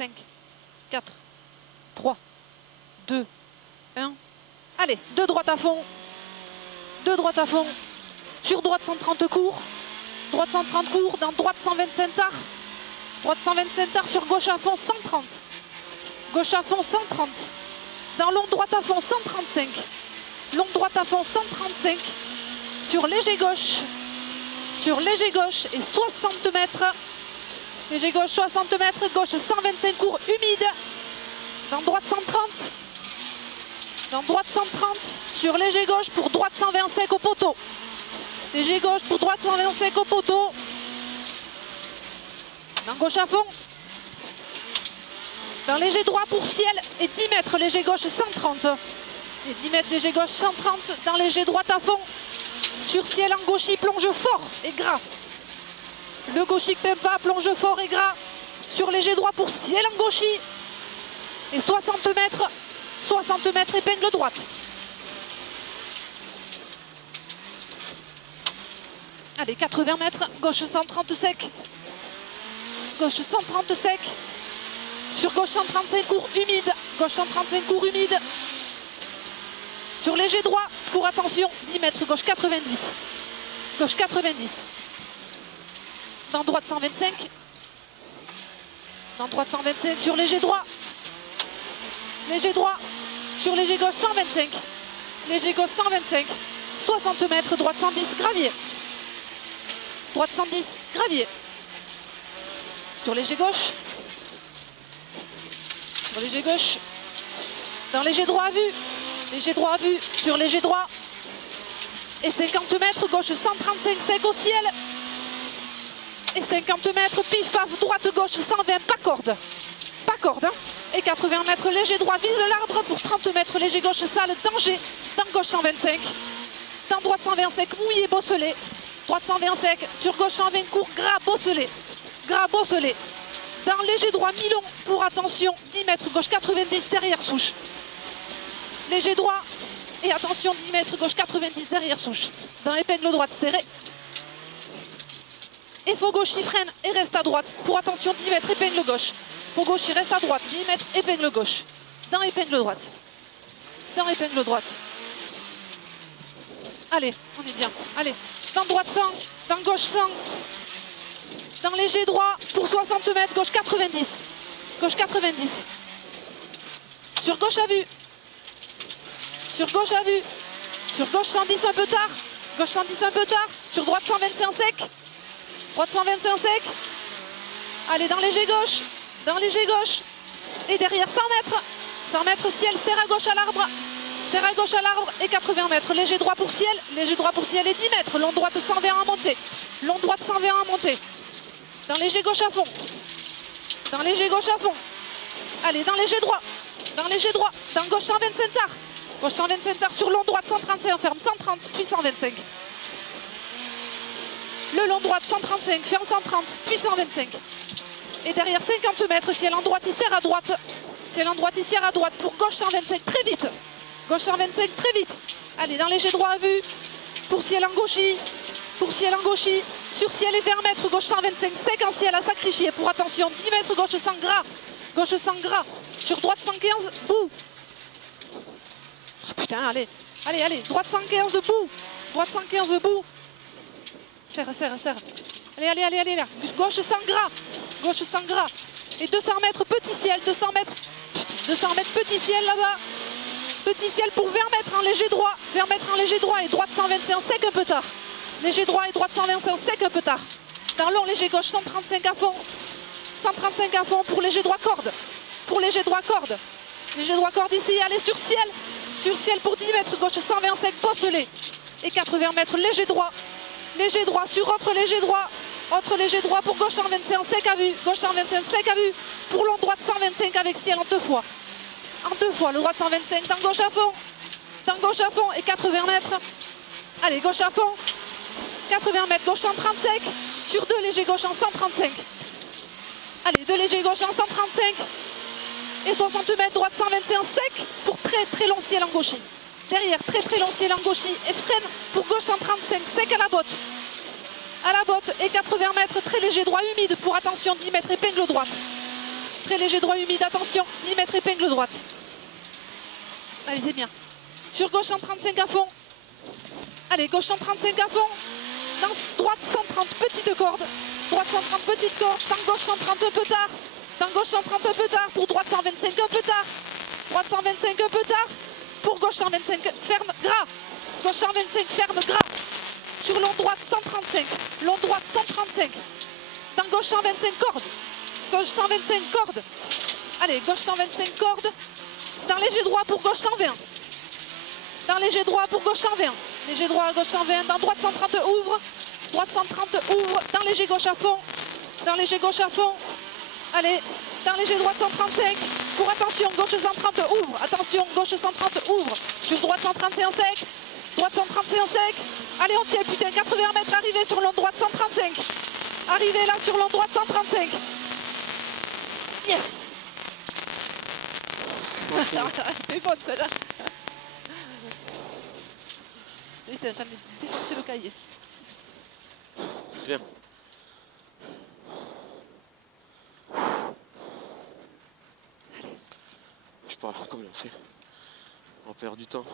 5, 4, 3, 2, 1. Allez, 2 droites à fond. 2 droites à fond. Sur droite 130 court. Droite 130 court. Dans droite 125 tard. Droite 125 tard sur gauche à fond 130. Gauche à fond 130. Dans longue droite à fond 135. Longue droite à fond 135. Sur léger gauche. Sur léger gauche et 60 mètres. Léger gauche 60 mètres. Gauche 125 court humide. Dans droite 130. Dans droite 130. Sur léger gauche pour droite 125 au poteau. Léger gauche pour droite 125 au poteau. Dans gauche à fond. Dans léger droit pour ciel et 10 mètres léger gauche 130. Et 10 mètres léger gauche 130. Dans léger droite à fond. Sur ciel en gauchis, plonge fort et gras. Le gauchis que t'aimes pas, plonge fort et gras. Sur léger droit pour ciel en gauchis. Et 60 mètres épingle droite. Allez, 80 mètres, gauche 130 sec. Gauche 130 sec. Sur gauche 135 court humide. Gauche 135 court humide. Sur léger droit, pour attention, 10 mètres, gauche 90. Gauche 90. Dans droite 125. Dans droite 125, sur léger droit. Léger droit. Sur léger gauche 125. Léger gauche 125. 60 mètres, droite 110, gravier. Droite 110, gravier. Sur léger gauche. Sur léger gauche. Dans léger droit à vue. Léger droit à vue. Sur léger droit. Et 50 mètres, gauche 135 sec au ciel. Et 50 mètres, pif paf, droite gauche 120, pas corde. Pas corde. Hein. Et 80 mètres, léger droit, vise l'arbre pour 30 mètres, léger gauche, sale, danger. Dans gauche 125. Dans droite 125, mouillé, bosselé. Droite 125, sur gauche 120, court, gras, bosselé. Gras, bosselé. Dans léger droit, mi-long, pour attention, 10 mètres, gauche 90, derrière souche. Léger droit, et attention, 10 mètres, gauche 90, derrière souche. Dans épingle droite, serré. Et faux gauche, il freine et reste à droite. Pour attention, 10 mètres, épingle gauche. Faux gauche, il reste à droite, 10 mètres, épingle gauche. Dans épingle droite. Dans épingle droite. Allez, on est bien. Allez, dans droite 100, dans gauche 100. Dans léger droit, pour 60 mètres, gauche 90. Gauche 90. Sur gauche à vue. Sur gauche à vue. Sur gauche 110 un peu tard. Gauche 110 un peu tard. Sur droite 125 sec. Droite 125 sec. Allez, dans léger gauche. Dans léger gauche. Et derrière 100 mètres. 100 mètres ciel, serre à gauche à l'arbre. Serre à gauche à l'arbre et 80 mètres. Léger droit pour ciel. Léger droit pour ciel et 10 mètres. Long droite 120 en montée. Long droite 120 en montée. Dans léger gauche à fond. Dans léger gauche à fond. Allez, dans léger droit. Dans léger droit. Dans gauche 125 tard. Gauche 125 tard sur long droite 135 ferme 130 puis 125. Le long droite 135 ferme 130 puis 125. Et derrière 50 mètres, ciel en droite, il serre à droite. Ciel en droite, il serre à droite pour gauche 125 très vite. Gauche 125 très vite. Allez, dans léger droit à vue. Pour ciel en gauchis. Pour ciel en gauchis. Sur ciel et 20 mètres, gauche 125 sec en ciel à sacrifier. Pour attention, 10 mètres, gauche 100 gras. Gauche 100 gras. Sur droite 115, bout. Oh, putain, allez. Allez, allez. Droite 115, bout. Droite 115, bout. Serre, serre, serre. Allez, allez, allez, allez là. Gauche 100 gras. Gauche 100 gras. Et 200 mètres, petit ciel. 200 mètres petit ciel là-bas. Petit ciel pour 20 mètres en léger droit. 20 mètres en léger droit et droite 125 sec un peu tard. Léger droit et droite 125 sec un peu tard. Dans long léger gauche 135 à fond. 135 à fond pour léger droit corde. Pour léger droit corde. Léger droit corde ici. Allez sur ciel. Sur ciel pour 10 mètres gauche 120 sec bosselé. Et 80 mètres léger droit. Léger droit sur autre léger droit. Autre léger droit pour gauche 125 sec à vue. Gauche 125 sec à vue. Pour long droite 125 avec ciel en 2 fois. En 2 fois, le droite 125 dans gauche à fond. Dans gauche à fond et 80 mètres. Allez, gauche à fond. 80 mètres, gauche 135. Sur 2 légers gauche en 135. Allez, 2 légers gauche en 135. Et 60 mètres, droite 125 sec pour très très long ciel en gauchis. Derrière, très très long ciel en gauchis. Et freine pour gauche 135 sec à la botte. À la botte et 80 mètres, très léger droit humide pour attention 10 mètres épingle droite. Très léger droit humide, attention, 10 mètres épingle droite. Allez, c'est bien. Sur gauche en 35 à fond. Allez, gauche en 35 à fond. Dans droite 130, petite corde. Droite 130, petite corde. Dans gauche 130 un peu tard. Dans gauche 130 un peu tard. Pour droite 125 un peu tard. Droite 125 un peu tard. Pour gauche 125, ferme, gras. Gauche 125, ferme, gras. Sur long droite 135. Long droite 135. Dans gauche 125 cordes. Gauche 125 cordes. Allez, gauche 125 cordes. Dans léger droit pour gauche 120. Dans léger droit pour gauche 120. Léger droit à gauche 120. Dans droite 130 ouvre. Droite 130 ouvre. Dans léger gauche à fond. Dans léger gauche à fond. Allez, dans léger droite 135. Pour attention, gauche 130 ouvre. Attention, gauche 130 ouvre. Sur droite 131 sec. Droite 131 sec. Allez, on tient, putain, 80 mètres arrivé sur long droite 135. Arrivé là sur long droite 135. Yes. C'est bonne celle-là. Putain, j'en ai défoncé le cahier. Bien. Je sais pas comment on fait. On perd du temps.